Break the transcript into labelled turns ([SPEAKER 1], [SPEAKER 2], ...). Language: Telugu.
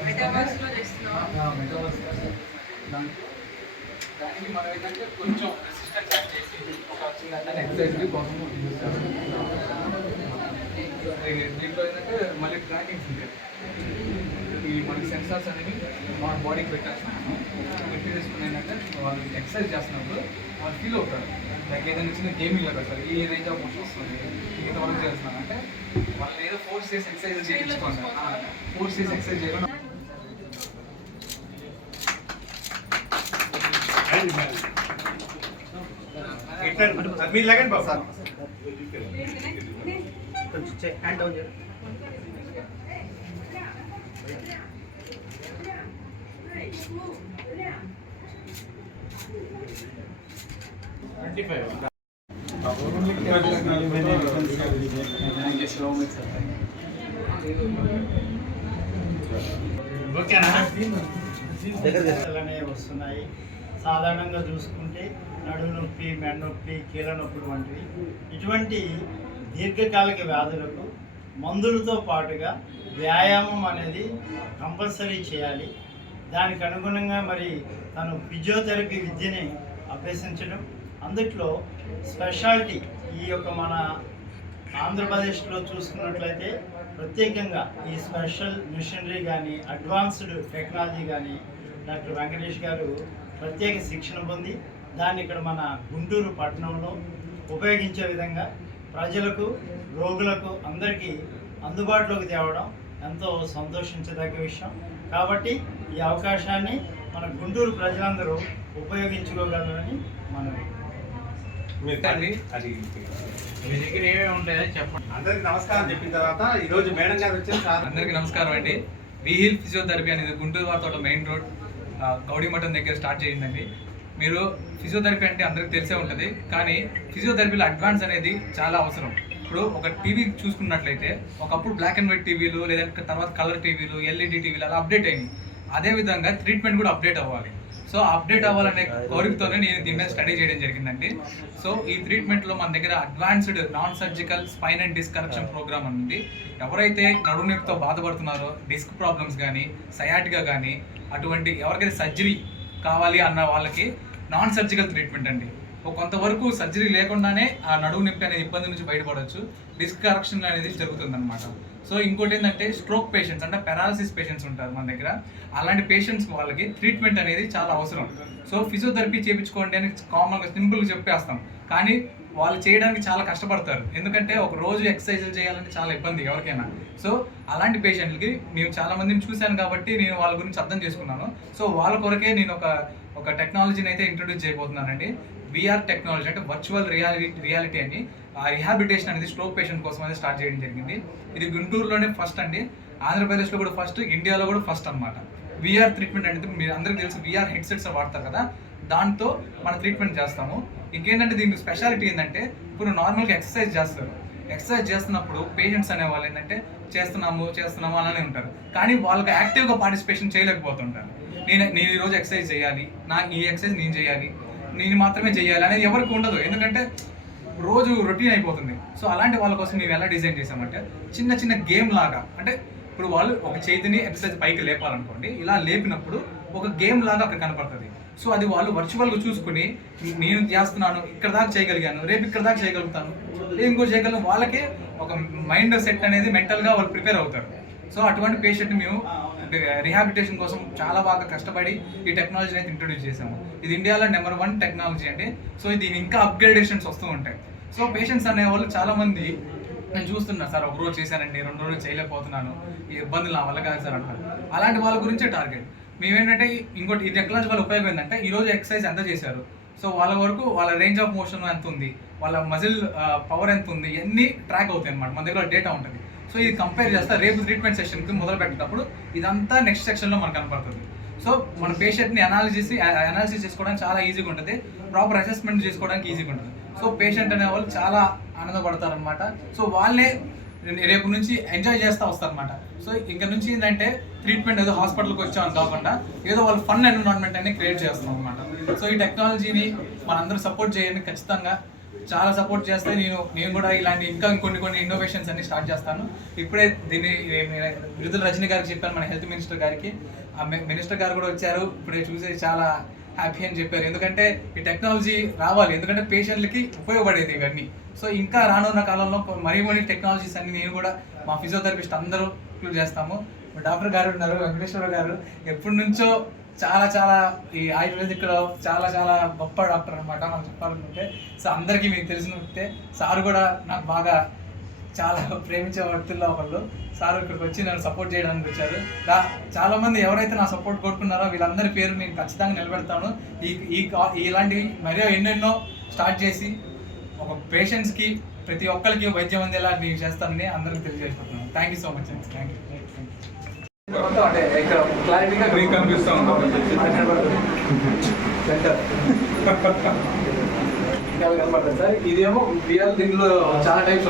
[SPEAKER 1] మెటావర్స్లో చేస్తున్నావా?
[SPEAKER 2] దానికి మనం ఏంటంటే కొంచెం రెసిస్టెన్స్ యాడ్ ఎక్సర్సైజ్ కోసం యూజ్ దీంట్లో ఏంటంటే మళ్ళీ ట్రాకింగ్స్ ఉంటాయి ఈ మనకి సెన్సార్స్ అనేవి మన బాడీకి పెట్టేస్తున్నాము పెట్టి చేసుకుని ఏంటంటే వాళ్ళు ఎక్సర్సైజ్ చేస్తున్నప్పుడు వాళ్ళు ఫీల్ అవుతారు లైక్ ఏదైనా చిన్న గేమింగ్ లాగా సార్ ఈ రేంజ్ ఆఫ్ మోషన్ వస్తుంది ఇంత వరకు చేస్తున్నాను అంటే వాళ్ళు ఏదో ఫోర్స్ చేసి ఎక్సర్సైజ్ చేయించుకోండి ఫోర్స్ చేసి ఎక్సర్సైజ్ చేయకుండా
[SPEAKER 3] మీరు లేకండి బాబు సార్
[SPEAKER 4] హ్యాండ్ డౌన్ చేయండి
[SPEAKER 5] సమస్యలు అనేవి వస్తున్నాయి సాధారణంగా చూసుకుంటే నడుము నొప్పి మెడ నొప్పి కీళ్ళ నొప్పులు వంటివి. ఇటువంటి దీర్ఘకాలిక వ్యాధులకు మందులతో పాటుగా వ్యాయామం అనేది కంపల్సరీ చేయాలి. దానికి అనుగుణంగా మరి తను ఫిజియోథెరపీ విద్యని అభ్యసించడం. అందుట్లో స్పెషాలిటీ ఈ యొక్క మన ఆంధ్రప్రదేశ్లో చూసుకున్నట్లయితే ప్రత్యేకంగా ఈ స్పెషల్ మిషనరీ కానీ అడ్వాన్స్డ్ టెక్నాలజీ కానీ డాక్టర్ వెంకటేష్ గారు ప్రత్యేక శిక్షణ పొంది దాన్ని ఇక్కడ మన గుంటూరు పట్టణంలో ఉపయోగించే విధంగా ప్రజలకు రోగులకు అందరికీ అందుబాటులోకి తేవడం ఎంతో సంతోషించదగ్గ విషయం. కాబట్టి ఈ అవకాశాన్ని మన గుంటూరు ప్రజలందరూ ఉపయోగించుకోగలరని మనం
[SPEAKER 3] మీరు అది
[SPEAKER 4] మీ దగ్గర ఏమేమి ఉంటాయో చెప్పండి.
[SPEAKER 3] అందరికి నమస్కారం చెప్పిన తర్వాత ఈ రోజు మేడం గారు వచ్చారు సార్.
[SPEAKER 2] అందరికీ నమస్కారం అండి. వీహిల్ ఫిజియోథెరపీ అనేది గుంటూరు వార్తోట మెయిన్ రోడ్. గౌడీ మఠం దగ్గర స్టార్ట్ చేయిందండి. మీరు ఫిజియోథెరపీ అంటే అందరికీ తెలిసే ఉంటుంది కానీ ఫిజియోథెరపీలో అడ్వాన్స్ అనేది చాలా అవసరం. ఇప్పుడు ఒక టీవీ చూసుకున్నట్లయితే ఒకప్పుడు బ్లాక్ అండ్ వైట్ టీవీలు లేదంటే తర్వాత కలర్ టీవీలు ఎల్ఈడి టీవీలు అలా అప్డేట్ అయింది. అదేవిధంగా ట్రీట్మెంట్ కూడా అప్డేట్ అవ్వాలి. సో అప్డేట్ అవ్వాలనే కోరికతోనే నేను దీని మీద స్టడీ చేయడం జరిగిందండి. సో ఈ ట్రీట్మెంట్లో మన దగ్గర advanced non surgical spine and disc correction program అని ఉంది. ఎవరైతే నడుము నొప్పితో బాధపడుతున్నారో డిస్క్ ప్రాబ్లమ్స్ కానీ సయాటిగా కానీ అటువంటి ఎవరికైతే సర్జరీ కావాలి అన్న వాళ్ళకి నాన్ సర్జికల్ ట్రీట్మెంట్ అండి. ఒక కొంతవరకు సర్జరీ లేకుండానే ఆ నడుము నొప్పి అనే ఇబ్బంది నుంచి బయటపడవచ్చు డిస్క్ కరెక్షన్ అనేది జరుగుతుంది సో ఇంకోటి ఏంటంటే స్ట్రోక్ పేషెంట్స్ అంటే పెరాలసిస్ పేషెంట్స్ ఉంటారు మన దగ్గర. అలాంటి పేషెంట్స్ వాళ్ళకి ట్రీట్మెంట్ అనేది చాలా అవసరం. సో ఫిజియోథెరపీ చేయించుకోండి అని కామన్గా సింపుల్గా చెప్పేస్తాం. కానీ వాళ్ళు చేయడానికి చాలా కష్టపడతారు. ఎందుకంటే ఒక రోజు ఎక్సర్సైజులు చేయాలంటే చాలా ఇబ్బంది ఎవరికైనా. సో అలాంటి పేషెంట్లకి నేను చాలా మందిని చూశాను కాబట్టి నేను వాళ్ళ గురించి అర్థం చేసుకున్నాను. సో వాళ్ళ కొరకే నేను ఒక ఒక టెక్నాలజీని అయితే ఇంట్రొడ్యూస్ చేయబోతున్నానండి. విఆర్ టెక్నాలజీ అంటే వర్చువల్ రియాలిటీ రియాలిటీ అని ఆ రిహాబిటేషన్ అనేది స్ట్రోక్ పేషెంట్ కోసం అయితే స్టార్ట్ చేయడం జరిగింది. ఇది గుంటూరులోనే ఫస్ట్ అండి. ఆంధ్రప్రదేశ్లో కూడా ఫస్ట్ ఇండియాలో కూడా ఫస్ట్ అన్నమాట. విఆర్ ట్రీట్మెంట్ అనేది మీరు అందరికీ తెలుసు. విఆర్ హెడ్సెట్స్ వాడతారు కదా. దాంతో మన ట్రీట్మెంట్ చేస్తాము. ఇంకేంటంటే దీనికి స్పెషాలిటీ ఏంటంటే ఇప్పుడు నార్మల్గా ఎక్సర్సైజ్ చేస్తారు. ఎక్సర్సైజ్ చేస్తున్నప్పుడు పేషెంట్స్ అనే వాళ్ళు ఏంటంటే చేస్తున్నాము చేస్తున్నాము అలానే ఉంటారు. కానీ వాళ్ళకి యాక్టివ్గా పార్టిసిపేషన్ చేయలేకపోతుంటారు. నేను నేను ఈరోజు ఎక్సర్సైజ్ చేయాలి నా ఈ ఎక్సర్సైజ్ నేను చేయాలి నేను మాత్రమే చేయాలి అనేది ఎవరికి ఉండదు. ఎందుకంటే రోజు రొటీన్ అయిపోతుంది. సో అలాంటి వాళ్ళ కోసం మేము ఎలా డిజైన్ చేసామంటే చిన్న చిన్న గేమ్ లాగా అంటే ఇప్పుడు వాళ్ళు ఒక చేతిని ఎక్సర్సైజ్ పైకి లేపాలనుకోండి ఇలా లేపినప్పుడు ఒక గేమ్ లాగా అక్కడ కనపడుతుంది. సో అది వాళ్ళు వర్చువల్గా చూసుకుని నేను చేస్తున్నాను ఇక్కడ దాకా చేయగలిగాను రేపు ఇక్కడ దాకా చేయగలుగుతాను. ఇంకో చేయగలను వాళ్ళకే ఒక మైండ్ సెట్ అనేది మెంటల్గా వాళ్ళు ప్రిపేర్ అవుతారు. సో అటువంటి పేషెంట్ మేము రిహాబిటేషన్ కోసం చాలా బాగా కష్టపడి ఈ టెక్నాలజీని అయితే ఇంట్రొడ్యూస్ చేసాము ఇది ఇండియాలో నెంబర్ వన్ టెక్నాలజీ అండి. సో దీని ఇంకా అప్గ్రేడేషన్స్ వస్తూ ఉంటాయి. సో పేషెంట్స్ అనేవాళ్ళు చాలామంది నేను చూస్తున్నా సార్ ఒక రోజు చేశానండి రెండు రోజులు చేయలేకపోతున్నాను ఈ ఇబ్బందులు నా వల్ల కాదు సార్ అంటారు అలాంటి వాళ్ళ గురించే టార్గెట్ మేమేంటంటే ఇంకోటి ఈ టెక్నాలజీ వల్ల ఉపయోగం ఏంటంటే ఈ రోజు ఎక్సర్సైజ్ ఎంత చేశారు? సో వాళ్ళ వరకు వాళ్ళ రేంజ్ ఆఫ్ మోషన్ ఎంత ఉంది? వాళ్ళ మజిల్ పవర్ ఎంత ఉంది? ఇవన్నీ ట్రాక్ అవుతాయి అనమాట మన దగ్గర డేటా ఉంటుంది. సో ఇది కంపేర్ చేస్తే రేపు ట్రీట్మెంట్ సెషన్కి మొదలు పెట్టేటప్పుడు ఇదంతా నెక్స్ట్ సెక్షన్లో మనకు కనపడుతుంది. సో మన పేషెంట్ని అనాలిసిస్ అనాలిసిస్ చేసుకోవడానికి చాలా ఈజీగా ఉంటుంది. ప్రాపర్ అసెస్మెంట్ చేసుకోవడానికి ఈజీగా ఉంటుంది. సో పేషెంట్ అనే వాళ్ళు చాలా ఆనందపడతారు అనమాట సో వాళ్ళే రేపు నుంచి ఎంజాయ్ చేస్తూ వస్తారనమాట సో ఇంకా నుంచి ఏంటంటే ట్రీట్మెంట్ ఏదో హాస్పిటల్కి వచ్చామని కాకుండా ఏదో వాళ్ళు ఫన్ ఎన్విరాన్మెంట్ అనేది క్రియేట్ చేస్తాం అనమాట సో ఈ టెక్నాలజీని మనందరూ సపోర్ట్ చేయండి ఖచ్చితంగా. చాలా సపోర్ట్ చేస్తే నేను నేను కూడా ఇలాంటి ఇంకా కొన్ని కొన్ని ఇన్నోవేషన్స్ అన్ని స్టార్ట్ చేస్తాను. ఇప్పుడే దీన్ని విడుదల రజనీ గారికి చెప్పాను మన హెల్త్ మినిస్టర్ గారికి. ఆ మినిస్టర్ గారు కూడా వచ్చారు. ఇప్పుడే చూసి చాలా హ్యాపీ అని చెప్పారు. ఎందుకంటే ఈ టెక్నాలజీ రావాలి. ఎందుకంటే పేషెంట్లకి ఉపయోగపడేది ఇవన్నీ. సో ఇంకా రానున్న కాలంలో మరీ మరీ టెక్నాలజీస్ అన్ని నేను కూడా మా ఫిజియోథెరపిస్ట్ అందరూ ఇంక్లూడ్ చేస్తాము. డాక్టర్ గారు ఉన్నారు వెంకటేశ్వర గారు. ఎప్పటి నుంచో చాలా చాలా ఈ ఆయుర్వేదిక్లో చాలా చాలా గొప్ప డాక్టర్ అనమాట మనం చెప్పాలనుకుంటే. సో అందరికీ మీకు తెలిసినట్టే. సార్ కూడా నాకు బాగా చాలా ప్రేమించే వ్యక్తుల్లో వాళ్ళు సార్ ఇక్కడికి వచ్చి నన్ను సపోర్ట్ చేయడానికి వచ్చారు. చాలా మంది ఎవరైతే నా సపోర్ట్ కోరుకున్నారో వీళ్ళందరి పేరు నేను ఖచ్చితంగా నిలబెడతాను. ఈ ఈ ఇలాంటివి మరో ఎన్నెన్నో స్టార్ట్ చేసి ఒక పేషెంట్స్కి ప్రతి ఒక్కరికి వైద్యం అందేలా నేను చేస్తానని అందరికీ తెలియజేసుకుంటున్నాను. థ్యాంక్ యూ సో మచ్ అండి థ్యాంక్ యూ అంటే ఇక్కడ క్లారిటీగా గ్రీన్ కనిపిస్తూ సెంటర్ కనబడుతుంది సార్ ఇదేమో బిఆర్ దీనిలో చాలా టైప్స్